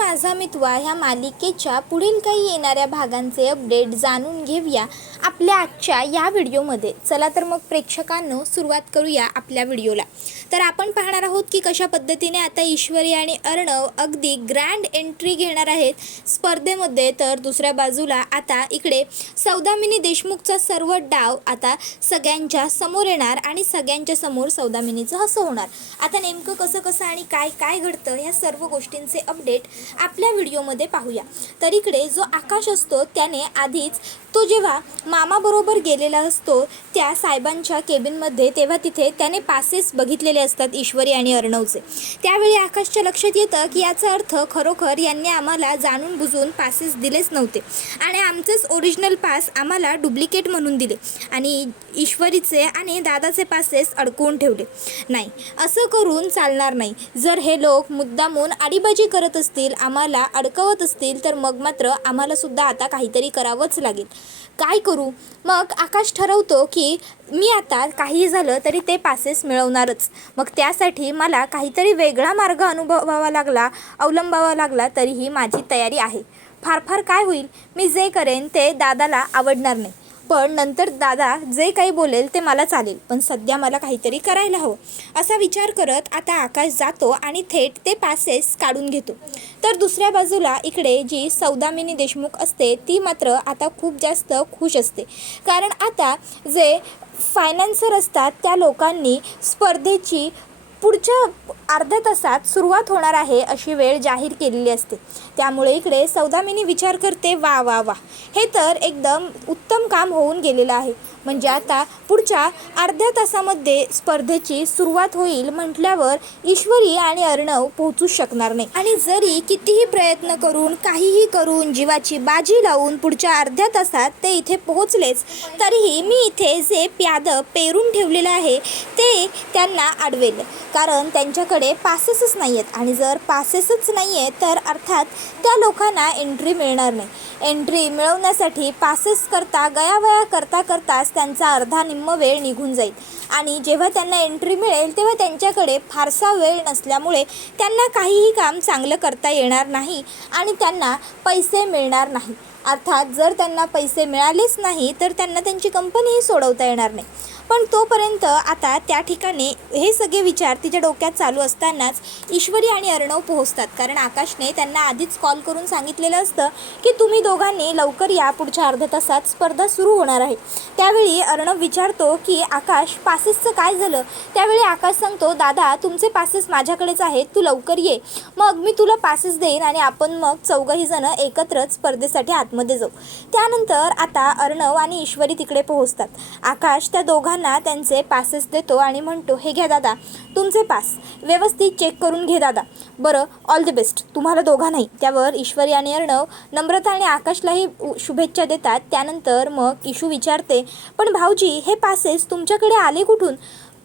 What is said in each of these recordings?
माझा मितवा ह्या मालिकेच्या पुढील काही येणाऱ्या भागांचे अपडेट जाणून घेऊया आपल्या आजच्या या व्हिडिओमध्ये। चला तर मग प्रेक्षकांनो सुरुवात करूया आपल्या व्हिडिओला। तर आपण पाहणार आहोत की कशा पद्धतीने आता ईश्वरी आणि अर्णव अगदी ग्रँड एंट्री घेणार आहेत स्पर्धेमध्ये। तर दुसऱ्या बाजूला आता इकडे सौदामिनी देशमुखचा सर्व डाव आता सगळ्यांच्या समोर येणार आणि सगळ्यांच्या समोर सौदामिनीचं हसं होणार। आता नेमकं कसं आणि काय घडतं ह्या सर्व गोष्टींचे अपडेट आपल्या व्हिडिओमध्ये पाहूया। तर इकडे जो आकाश असतो त्याने आधीच तो जेव्हा मामाबरोबर गेलेला असतो त्या साहेबांच्या केबिनमध्ये, तेव्हा तिथे त्याने पासेस बघितलेले असतात ईश्वरी आणि अर्णवचे। त्यावेळी आकाशच्या लक्षात येतं की याचा अर्थ खरोखर यांनी आम्हाला जाणून बुजून पासेस दिलेच नव्हते आणि आमचेच ओरिजिनल पास आम्हाला डुप्लिकेट म्हणून दिले आणि ईश्वरीचे आणि दादाचे पासेस अडकवून ठेवले। नाही, असं करून चालणार नाही। जर हे लोक मुद्दामून आडीबाजी करत असतील, आम्हाला अडकवत असतील, तर मग मात्र आम्हाला सुद्धा आता काहीतरी करावंच लागेल। काय करू? मग आकाश ठरवतो की मी आता काही झालं तरी ते पासेस मिळवणारच। मग त्यासाठी मला काहीतरी वेगळा मार्ग अवलंबावा लागला तरीही माझी तयारी आहे। फार काय होईल, मी जे करेन ते दादाला आवडणार नाही, पण नंतर दादा जे काही बोलेल ते मला चालेल, पण सध्या मला काहीतरी करायला हवं। असा विचार करत आता आकाश जातो आणि थेट ते पासेस काढून घेतो। तर दुसऱ्या बाजूला इकडे जी सौदामिनी देशमुख असते ती मात्र आता खूप जास्त खुश असते, कारण आता जे फायनान्सर असतात त्या लोकांनी स्पर्धेची पुढच्या अर्ध्या तासात सुरुवात होणार आहे अशी वेळ जाहीर केलेली असते। त्यामुळे इकडे सौदामिनी विचार करते, वा, हे तर एकदम उत्तम काम होऊन गेलेलं आहे। म्हणजे आता पुढच्या अर्ध्या तासामध्ये स्पर्धेची सुरुवात होईल म्हटल्यावर ईश्वरी आणि अर्णव पोहोचूच शकणार नाही। आणि जरी कितीही प्रयत्न करून काहीही करून जीवाची बाजी लावून पुढच्या अर्ध्या तासात ते इथे पोहोचलेच, तरीही मी इथे जे प्यादं पेरून ठेवलेलं आहे ते त्यांना अडवेल, कारण त्यांच्याकडे पासेसच नाही आहेत आणि जर पासेसच नाही आहे तर अर्थात त्या लोकांना एंट्री मिळणार नाही। एंट्री मिळवण्यासाठी पासेस करता गयावया करताच त्यांचा अर्धा निम्म वेळ निघून जाईल आणि जेव्हा त्यांना एंट्री मिळेल तेव्हा त्यांच्याकडे फारसा वेळ नसल्यामुळे त्यांना काहीही काम चांगलं करता येणार नाही आणि त्यांना पैसे मिळणार नाही। अर्थात जर त्यांना पैसे मिळालेच नाही तर त्यांना त्यांची कंपनीही सोडवता येणार नाही। पण तोपर्यंत आता त्या ठिकाणी हे सगळे विचार तिच्या डोक्यात चालू असतानाच ईश्वरी आणि अर्णव पोहोचतात, कारण आकाशने त्यांना आधीच कॉल करून सांगितलेलं असतं की तुम्ही दोघांनी लवकर या, पुढच्या अर्ध्या तासात स्पर्धा सुरू होणार आहे। त्यावेळी अर्णव विचारतो की आकाश, पासेसचं काय झालं? त्यावेळी आकाश सांगतो, दादा तुमचे पासेस माझ्याकडेच आहेत, तू लवकर ये, मग मी तुला पासेस देईन आणि आपण मग चौघही जण एकत्रच स्पर्धेसाठी आतमध्ये जाऊ। त्यानंतर आता अर्णव आणि ईश्वरी तिकडे पोहोचतात। आकाश त्या दोघांना त्यांचे पासेस देतो आणि म्हणतो, हे घ्या दादा तुमचे पास, व्यवस्थित चेक करून घे दादा, बरं ऑल द बेस्ट तुम्हाला दोघांनाही। त्यावर ईश्वरी आणि अर्णव नम्रता आणि आकाशलाही शुभेच्छा देतात। त्यानंतर मग ईशू विचारते, पण भाऊजी हे पासेस तुमच्याकडे आले कुठून?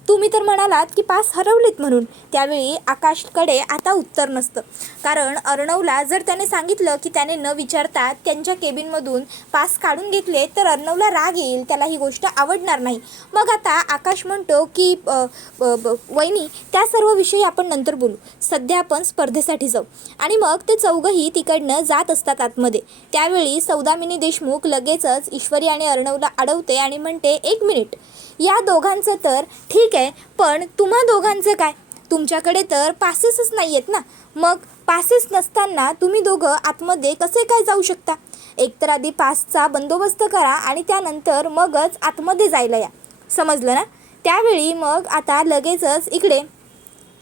तुम्ही तर म्हणालात की पास हरवलेत म्हणून। त्यावेळी आकाशकडे आता उत्तर नसतं, कारण अर्णवला जर त्याने सांगितलं की त्याने न विचारता त्यांच्या केबिनमधून पास काढून घेतले तर अर्णवला राग येईल, त्याला ही गोष्ट आवडणार नाही। मग आता आकाश म्हणतो की वहिनी त्या सर्व विषयी आपण नंतर बोलू, सध्या आपण स्पर्धेसाठी जाऊ। आणि मग ते चौघही तिकडनं जात असतात आतमध्ये। त्यावेळी सौदामिनी देशमुख लगेचच ईश्वरी आणि अर्णवला अडवते आणि म्हणते, एक मिनिट, या दोघांचं तर ठीक आहे, पण तुम्हा दोघांचं काय? तुमच्याकडे तर पासेसच नाही आहेत ना, मग पासेस नसताना तुम्ही दोघं आतमध्ये कसे काय जाऊ शकता? एकतर आधी पासचा बंदोबस्त करा आणि त्यानंतर मगच आतमध्ये जायला या, समजलं ना? त्यावेळी मग आता लगेचच इकडे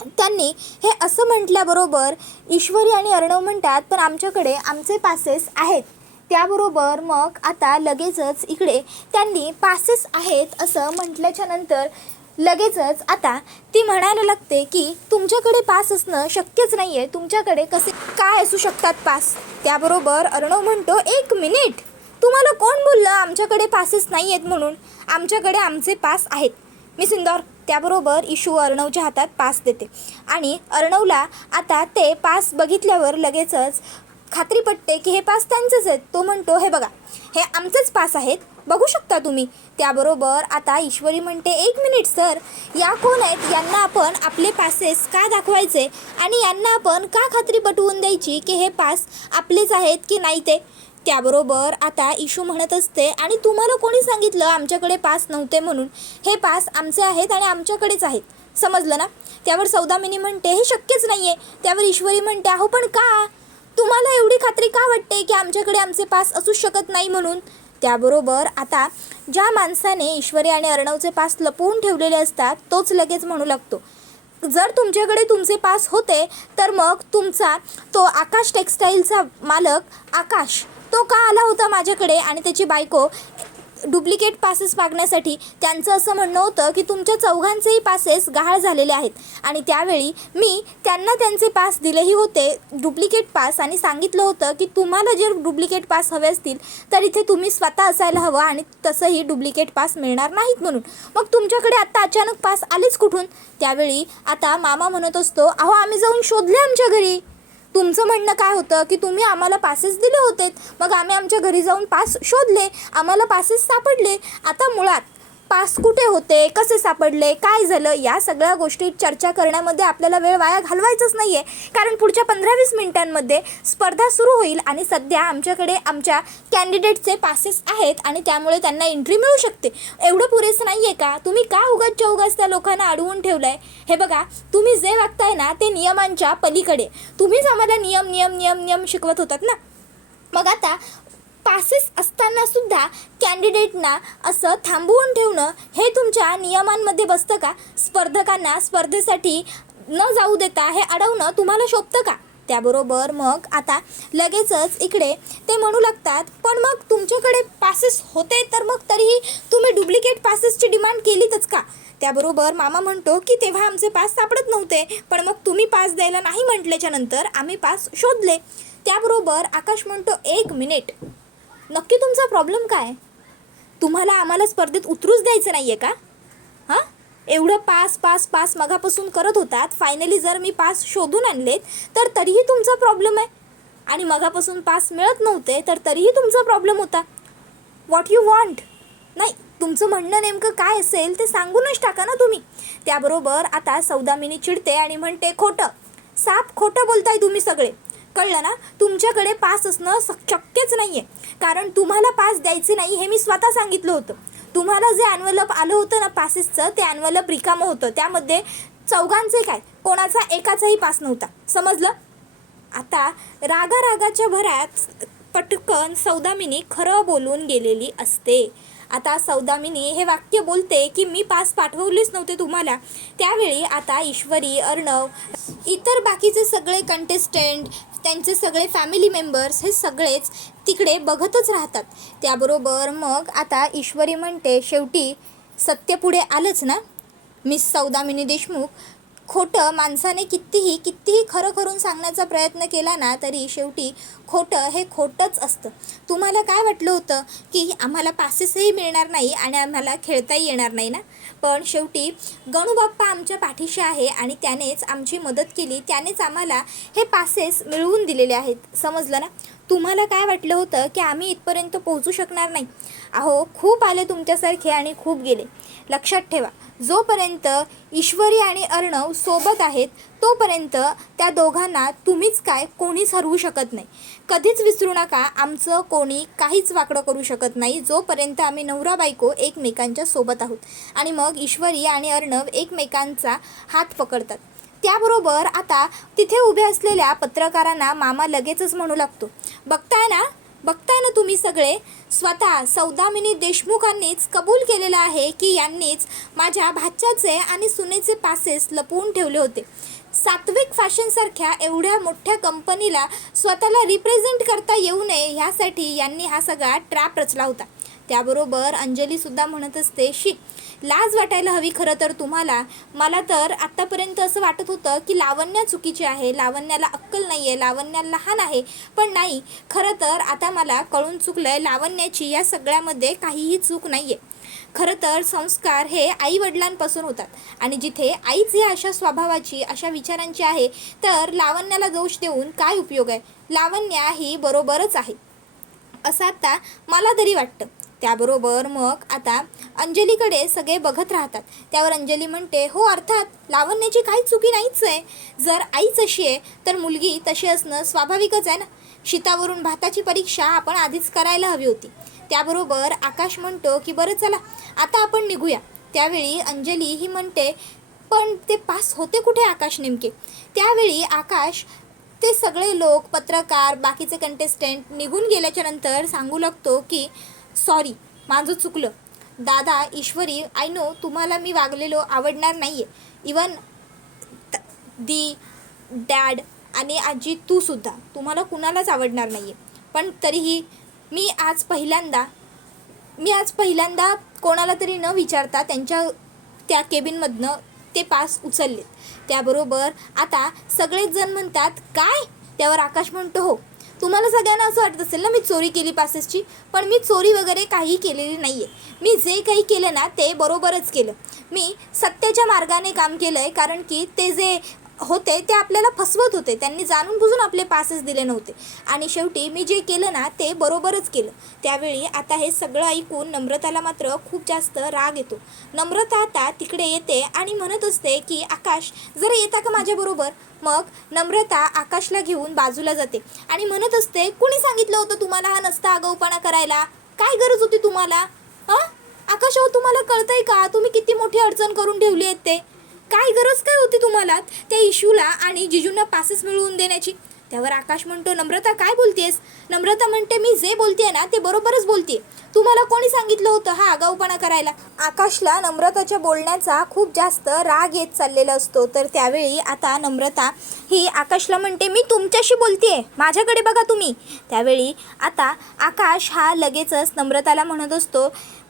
त्यांनी हे असं म्हटल्याबरोबर ईश्वरी आणि अर्णव म्हणतात, पण आमच्याकडे आमचे पासेस आहेत। त्याबरोबर मग आता लगेचच इकडे त्यांनी पासेस आहेत असं म्हटल्याच्या नंतर लगेचच आता ती म्हणायला लागते की तुमच्याकडे पास असणं शक्यच नाही आहे, तुमच्याकडे कसे काय असू शकतात पास? त्याबरोबर अर्णव म्हणतो, एक मिनिट, तुम्हाला कोण बोललं आमच्याकडे पासेस नाही आहेत म्हणून? आमच्याकडे आमचे पास आहेत, मिस इंदौर। त्याबरोबर इशू अर्णवच्या हातात पास देते आणि अर्णवला आता ते पास बघितल्यावर लगेचच खात्री पटते की हे पास त्यांचेच आहेत. तो म्हणतो हे बघा हे आमचेच पास आहेत, बघू शकता तुम्ही. त्याबरोबर आता ईश्वरी म्हणते 1 मिनिट सर, या कोण आहेत, यांना आपण आपले पासेस का दाखवायचे आणि यांना आपण का खात्री पटवून द्यायची की हे पास आपलेच आहेत की नाही ते. त्याबरोबर आता इशू म्हणत असते आणि तुम्हाला कोणी सांगितलं आमच्याकडे पास नव्हते म्हणून, हे पास आमचे आहेत आणि आमच्याकडेच आहेत, समजलं ना. त्यावर सौदामिनी म्हणते हे शक्यच नाही आहे. त्यावर ईश्वरी म्हणते अहो पण का, तुम्हाला एवढी खात्री का वाटते की आमच्याकडे आमचे पास असूच शकत नाही म्हणून. त्याबरोबर आता ज्या माणसाने ईश्वरी आणि अर्णवचे पास लपवून ठेवलेले असतात तोच लगेच म्हणू लागतो जर तुमच्याकडे तुमचे पास होते तर मग तुमचा तो आकाश टेक्स्टाईलचा मालक आकाश तो का आला होता माझ्याकडे आणि त्याची बायको डुप्लिकेट पासेस मागण्यासाठी. त्यांचं असं म्हणणं होतं की तुमच्या चौघांचेही पासेस गहाळ झालेले आहेत आणि त्यावेळी मी त्यांना त्यांचे पास दिलेही होते डुप्लिकेट पास आणि सांगितलं होतं की तुम्हाला जर डुप्लिकेट पास हवे असतील तर इथे तुम्ही स्वतः असायला हवं आणि तसंही डुप्लिकेट पास मिळणार नाहीत म्हणून. मग तुमच्याकडे आत्ता अचानक पास आलेच कुठून. त्यावेळी आता मामा म्हणत असतो अहो आम्ही जाऊन शोधले आमच्या घरी. तुमचं म्हणणं काय होतं की तुम्ही आम्हाला पासेस दिले होते, मग आम्ही आमच्या घरी जाऊन पास शोधले, आम्हाला पासेस सापडले. आता मुळात पास कुठे होते, कसे सापडले, काय झालं, या सगळ्या गोष्टी चर्चा करण्यामध्ये आपल्याला वेळ वाया घालवायचंच नाही आहे. कारण पुढच्या 15-20 मिनिटांमध्ये स्पर्धा सुरू होईल आणि सध्या आमच्याकडे आमच्या कॅन्डिडेटचे पासेस आहेत आणि त्यामुळे त्यांना एंट्री मिळू शकते. एवढं पुरेसं नाही आहे का, तुम्ही का उगाचच्या उगाच त्या लोकांना अडवून ठेवलं आहे. हे बघा तुम्ही जे वागताय ना ते नियमांच्या पलीकडे, तुम्हीच आम्हाला नियम नियम नियम नियम शिकवत होतात ना. मग आता पासेस असताना सुद्धा कॅन्डिडेटना असं थांबवून ठेवणं हे तुमच्या नियमांमध्ये बसतं का. स्पर्धकांना स्पर्धेसाठी न जाऊ देता हे अडवणं तुम्हाला शोभतं का. त्याबरोबर मग आता लगेचच इकडे ते म्हणू लागतात पण मग तुमच्याकडे पासेस होते तर मग तरीही तुम्ही डुप्लिकेट पासेसची डिमांड केलीतच का. त्याबरोबर मामा म्हणतो की तेव्हा आमचे पास सापडत नव्हते, पण मग तुम्ही पास द्यायला नाही म्हटल्याच्या नंतर आम्ही पास शोधले. त्याबरोबर आकाश म्हणतो 1 मिनिट, नक्की तुमचा प्रॉब्लेम काय. तुम्हाला आम्हाला स्पर्धेत उतरूच द्यायचं नाही आहे का. हां एवढं पास पास पास मगापासून करत होतात, फायनली जर मी पास शोधून आणलेत तर तरीही तुमचा प्रॉब्लेम आहे आणि मगापासून पास मिळत नव्हते तर तरीही तुमचा प्रॉब्लेम होता. What you want. नाही तुमचं म्हणणं नेमकं काय असेल ते सांगूनच टाका ना तुम्ही. त्याबरोबर आता सौदामिनी चिडते आणि म्हणते खोटं, साप खोटं बोलताय तुम्ही सगळे, कळलं ना. तुमच्याकडे पास असणं शक्यच नाही आहे, कारण तुम्हाला पास द्यायचे नाही हे मी स्वतः सांगितलं होतं. तुम्हाला जे ॲन्व्हलप आलं होतं ना पासेसचं ते ॲन्व्हलप रिकामं होतं, त्यामध्ये चौघांचे काय कोणाचा एकाचाही पास नव्हता, समजलं. आता रागाच्या भरात पटकन सौदामिनी खरं बोलून गेलेली असते. आता सौदामिनी हे वाक्य बोलते की मी पास पाठवलेच नव्हते तुम्हाला. त्यावेळी आता ईश्वरी, अर्णव, इतर बाकीचे सगळे कंटेस्टंट, त्यांचे सगळे फॅमिली मेंबर्स हे सगळेच तिकडे बघतच राहतात. त्याबरोबर मग आता ईश्वरी म्हणते शेवटी सत्य पुढे आलंच ना. मिस सौदामिनी देशमुख, खोटं माणसाने कितीही खरं करून सांगण्याचा प्रयत्न केला ना तरी शेवटी खोटं हे खोटंच असतं. तुम्हाला काय वाटलं होतं की आम्हाला पासेसही मिळणार नाही आणि आम्हाला खेळताही येणार नाही ना, पण शेवटी गणूबाप्पा आमच्या पाठीशी आहे आणि त्यानेच आमची मदत केली, त्यानेच आम्हाला हे पासेस मिळवून दिलेले आहेत, समजलं ना. तुम्हाला काय वाटलं होतं की आम्ही इथपर्यंत पोहोचू शकणार नाही. अहो खूप आले तुमच्यासारखे आणि खूप गेले. लक्षात ठेवा जोपर्यंत ईश्वरी आणि अर्णव सोबत आहेत तोपर्यंत त्या दोघांना तुम्हीच काय कोणीच हरवू शकत नाही. कधीच विसरू नका आमचं कोणी काहीच वाकडं करू शकत नाही जोपर्यंत आम्ही नवरा बायको एकमेकांच्या सोबत आहोत. आणि मग ईश्वरी आणि अर्णव एकमेकांचा हात पकडतात. त्याबरोबर आता तिथे उभे असलेल्या पत्रकारांना मामा लगेचच म्हणू लागतो बघताय ना तुम्ही सगळे, स्वतः सौदामिनी देशमुखांनीच कबूल केलेलं आहे की यांनीच माझ्या भाच्याचे आणि सुनेचे पासेस लपवून ठेवले होते. सात्विक फॅशनसारख्या एवढ्या मोठ्या कंपनीला स्वतःला रिप्रेझेंट करता येऊ नये ह्यासाठी यांनी हा सगळा ट्रॅप रचला होता. त्याबरोबर अंजलीसुद्धा म्हणत असते शी, लाज वाटायला हवी खरं तर तुम्हाला. मला तर आत्तापर्यंत असं वाटत होतं की लावण्या चुकीची आहे, लावण्याला अक्कल नाही आहे, लावण्या लहान आहे, पण नाही, खरं तर आता मला कळून चुकलं आहे लावण्याची या सगळ्यामध्ये काहीही चूक नाही आहे. खरं तर संस्कार हे आईवडिलांपासून होतात आणि जिथे आईच ह्या अशा स्वभावाची अशा विचारांची आहे तर लावण्याला दोष देऊन काय उपयोग आहे. लावण्या ही बरोबरच आहे असं आता मला तरी वाटतं. त्याबरोबर मग आता अंजलीकडे सगळे बघत राहतात. त्यावर अंजली म्हणते, हो अर्थात लावण्याची काही चुकी नाहीच आहे. जर आईच अशी आहे तर मुलगी तशी असणं स्वाभाविकच आहे ना. शीतावरून भाताची परीक्षा आपण आधीच करायला हवी होती. त्याबरोबर आकाश म्हणतो की बरं चला आता आपण निघूया. त्यावेळी अंजली ही म्हणते, पण ते पास होते कुठे आकाश नेमके. त्यावेळी आकाश ते सगळे लोक पत्रकार बाकीचे कंटेस्टंट निघून गेल्याच्या नंतर सांगू लागतो की सॉरी माझं चुकलं. दादा ईश्वरी आय नो तुम्हाला मी वागलेलो आवडणार नाही आहे. इवन दी डॅड आणि आजी तूसुद्धा तुम्हाला कुणालाच आवडणार नाही आहे. पण तरीही मी आज पहिल्यांदा कोणाला तरी न विचारता त्यांच्या त्या केबिनमधनं ते पास उचललेत. त्याबरोबर आता सगळेच जण म्हणतात काय. त्यावर आकाश म्हणतो, हो तुम्हाला सगळ्यांना असं वाटत असेल ना मी चोरी केली पासेसची, पण मी चोरी वगैरे काही केलेली नाही आहे. मी जे काही केलं ना ते बरोबरच केलं. मी सत्याच्या मार्गाने काम केलं आहे, कारण की ते जे होते ते आपल्याला फसवत होते. त्यांनी जाणून बुजून आपले पासेस दिले नव्हते आणि शेवटी मी जे केलं ना ते बरोबरच केलं. त्यावेळी आता हे सगळं ऐकून नम्रताला मात्र खूप जास्त राग येतो. नम्रता आता तिकडे येते आणि म्हणत असते की आकाश जरा येता का माझ्याबरोबर. मग नम्रता आकाशला घेऊन बाजूला जाते आणि म्हणत असते, कुणी सांगितलं होतं तुम्हाला हा नसता आगाऊपणा करायला. काय गरज होती तुम्हाला. आकाश हो तुम्हाला कळतंय का तुम्ही किती मोठी अडचण करून ठेवली आहेत ते. काय गरज काय होती तुम्हाला त्या इशूला आणि जिजूंना पासेस मिळवून देण्याची. त्यावर आकाश म्हणतो, नम्रता काय बोलतेस. नम्रता म्हणते, मी जे बोलते ना ते बरोबरच बोलते. तुम्हाला कोणी सांगितलं होतं हा आगाऊपणा करायला. आकाशला नम्रताच्या बोलण्याचा खूप जास्त राग येत चाललेला असतो. तर त्यावेळी आता नम्रता ही आकाशला म्हणते, मी तुमच्याशी बोलतेय माझ्याकडे बघा तुम्ही. त्यावेळी आता आकाश हा लगेचच नम्रताला म्हणत असतो,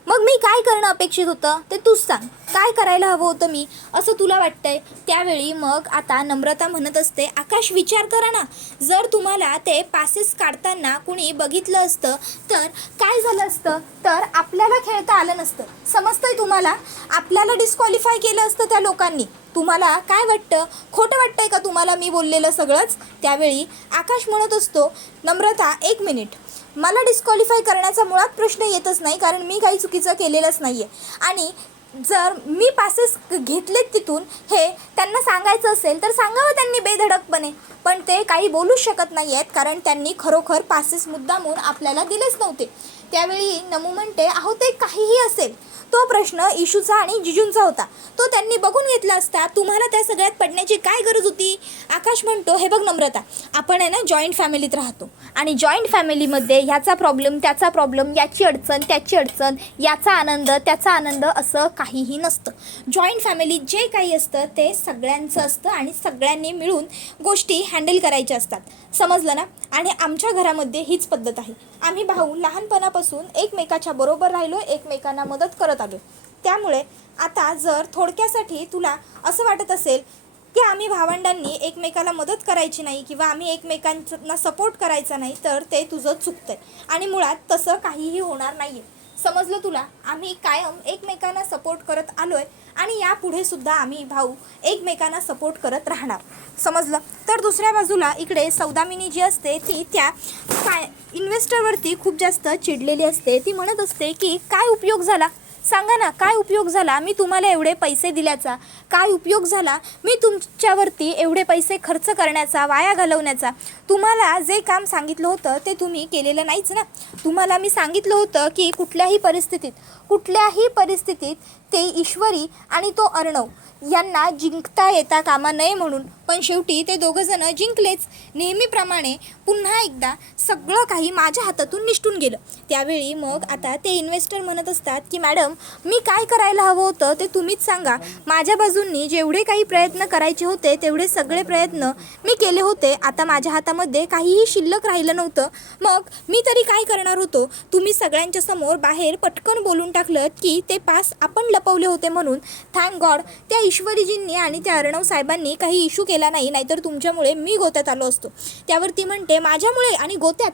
मग मी काय करणं अपेक्षित होतं ते तूच सांग. काय करायला हवं होतं मी असं तुला वाटतंय. त्यावेळी मग आता नम्रता म्हणत असते, आकाश विचार करा ना, जर तुम्हाला ते पासेस काढताना कुणी बघितलं असतं तर काय झालं असतं. तर आपल्याला खेळता आलं नसतं. समजतंय तुम्हाला. आपल्याला डिस्क्वालिफाय केलं असतं त्या लोकांनी. तुम्हाला काय वाटतं, खोटं वाटतंय का तुम्हाला मी बोललेलं सगळंच. त्यावेळी आकाश म्हणत असतो, नम्रता एक मिनिट, मला डिस्क्वालिफाय करण्याचा मुळात प्रश्न येतच नाही, कारण मी काही चुकीचं केलेलंच नाही आहे. आणि जर मी पासेस घेतलेत तिथून हे त्यांना सांगायचं असेल तर सांगावं त्यांनी बेधडकपणे. पण ते काही बोलूच शकत नाही आहेत, कारण त्यांनी खरोखर पासेस मुद्दामून आपल्याला दिलेच नव्हते. त्यावेळी नमू म्हणते, अहो ते काहीही असेल, तो प्रश्न इशूचा आणि जिजूंचा होता. तो त्यांनी बघून घेतला असता. तुम्हाला त्या सगळ्यात पडण्याची काय गरज होती. आकाश म्हणतो, हे बघ नम्रता, आपण आहे ना जॉईंट फॅमिलीत राहतो आणि जॉईंट फॅमिलीमध्ये ह्याचा प्रॉब्लेम त्याचा प्रॉब्लेम, याची अडचण त्याची अडचण, याचा आनंद त्याचा आनंद असं काहीही नसतं. जॉईंट फॅमिलीत जे काही असतं ते सगळ्यांचं असतं आणि सगळ्यांनी मिळून गोष्टी हँडल करायच्या असतात. समजलं ना. आणि आमच्या घरामध्ये हीच पद्धत आहे. आम्ही भाऊ लहानपणापासून एकमेकाच्या बरोबर राहिलो, एकमेकांना मदत करत आलो. त्यामुळे आता जर थोडक्यासाठी तुला असं वाटत असेल की आम्ही भावंडांनी एकमेकाला मदत करायची नाही किंवा आम्ही एकमेकांना सपोर्ट करायचा नाही, तर ते तुझं चुकतंय. आणि मुळात तसं काहीही होणार नाही आहे. समजलं तुला. आम्ही कायम एकमेकांना सपोर्ट करत आलो आहे आणि यापुढे सुद्धा आम्ही भाऊ एकमेकांना सपोर्ट करत राहणार. समजलं. तर दुसऱ्या बाजूला इकडे सौदामिनी जी असते ती त्या इन्व्हेस्टरवरती खूप जास्त चिडलेली असते. ती म्हणत असते की काय उपयोग झाला सांगा ना, काय उपयोग झाला मी तुम्हाला एवढे पैसे दिल्याचा. काय उपयोग झाला मी तुमच्यावरती एवढे पैसे खर्च करण्याचा, वाया घालवण्याचा. तुम्हाला जे काम सांगितलं होतं ते तुम्ही केलेलं नाहीच ना. तुम्हाला मी सांगितलं होतं की कुठल्याही परिस्थितीत ते ईश्वरी आणि तो अर्णव यांना जिंकता येता कामा नये म्हणून. पण शेवटी ते दोघंजणं जिंकलेच. नेहमीप्रमाणे पुन्हा एकदा सगळं काही माझ्या हातातून निसटून गेलं. त्यावेळी मग आता ते इन्व्हेस्टर म्हणत असतात की मॅडम मी काय करायला हवं होतं ते तुम्हीच सांगा. माझ्या बाजूंनी जेवढे काही प्रयत्न करायचे होते तेवढे सगळे प्रयत्न मी केले होते. आता माझ्या हातामध्ये काहीही शिल्लक राहिलं नव्हतं. मग मी तरी काय करणार होतो. तुम्ही सगळ्यांच्या समोर बाहेर पटकन बोलून टाकलं की ते पास आपण लपवले होते म्हणून. थँक गॉड त्या ईश्वरीजींनी आणि त्या अर्णव साहेबांनी काही इश्यू केला नाही, नाहीतर तुमच्यामुळे मी गोत्यात आलो असतो. त्यावर ती म्हणते, माझ्यामुळे आणि गोत्यात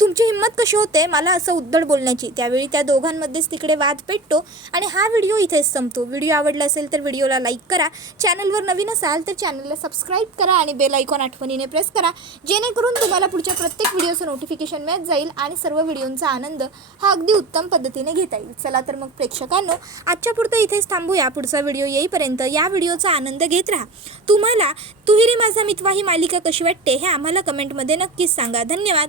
तुमची हिंमत कशी होते मला असं उद्धट बोलण्याची. त्यावेळी त्या दोघांमध्येच तिकडे वाद पेटतो आणि हा व्हिडिओ इथेच संपतो. व्हिडिओ आवडला असेल तर व्हिडिओला लाईक करा, चॅनलवर नवीन असाल तर चॅनलला सबस्क्राईब करा आणि बेल आयकॉन आठवणीने प्रेस करा, जेणेकरून तुम्हाला पुढच्या प्रत्येक व्हिडिओचं नोटिफिकेशन मिळत जाईल आणि सर्व व्हिडिओंचा आनंद हा अगदी उत्तम पद्धतीने घेता येईल. चला तर मग प्रेक्षकांनो, आजच्या पुरतं इथेच थांबूया. पुढचा व्हिडिओ येईपर्यंत या व्हिडिओचा आनंद घेत राहा. तुम्हाला तू ही रे माझा मितवा ही मालिका कशी वाटते हे आम्हाला कमेंटमध्ये नक्कीच सांगा. धन्यवाद.